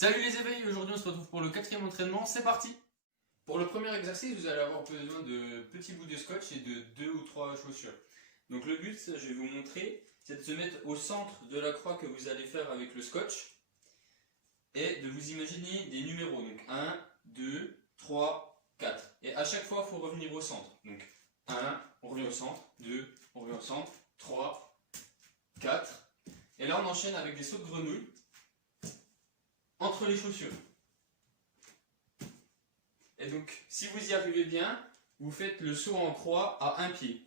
Salut les éveils, aujourd'hui on se retrouve pour le 4e entraînement, c'est parti. Pour le premier exercice, vous allez avoir besoin de petits bouts de scotch et de 2 ou 3 chaussures. Donc le but, je vais vous montrer, c'est de se mettre au centre de la croix que vous allez faire avec le scotch et de vous imaginer des numéros. Donc 1, 2, 3, 4. Et à chaque fois, il faut revenir au centre. Donc 1, on revient au centre, 2, on revient au centre, 3, 4. Et là on enchaîne avec des sauts de grenouille entre les chaussures. Et donc, si vous y arrivez bien, vous faites le saut en croix à un pied.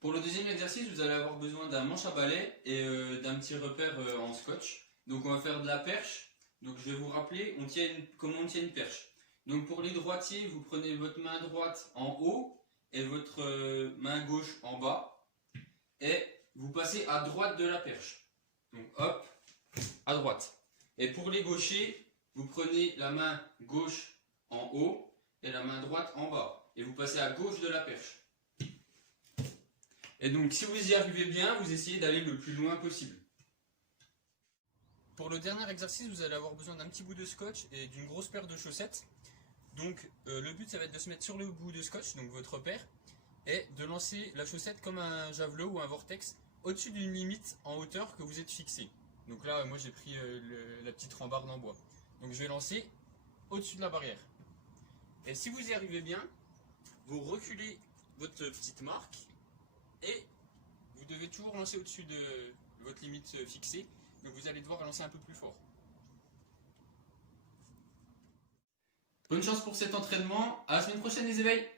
Pour le deuxième exercice, vous allez avoir besoin d'un manche à balai et d'un petit repère en scotch. Donc on va faire de la perche. Donc je vais vous rappeler comment on tient une perche. Donc pour les droitiers, vous prenez votre main droite en haut et votre main gauche en bas. Et vous passez à droite de la perche. Donc hop, à droite. Et pour les gauchers, vous prenez la main gauche en haut et la main droite en bas. Et vous passez à gauche de la perche. Et donc si vous y arrivez bien, vous essayez d'aller le plus loin possible. Pour le dernier exercice, vous allez avoir besoin d'un petit bout de scotch et d'une grosse paire de chaussettes. Donc le but, ça va être de se mettre sur le bout de scotch, donc votre repère, et de lancer la chaussette comme un javelot ou un vortex au-dessus d'une limite en hauteur que vous êtes fixé. Donc là, moi j'ai pris la petite rambarde en bois. Donc je vais lancer au-dessus de la barrière. Et si vous y arrivez bien, vous reculez votre petite marque et vous devez toujours lancer au-dessus de votre limite fixée. Donc vous allez devoir lancer un peu plus fort. Bonne chance pour cet entraînement. À la semaine prochaine les éveils!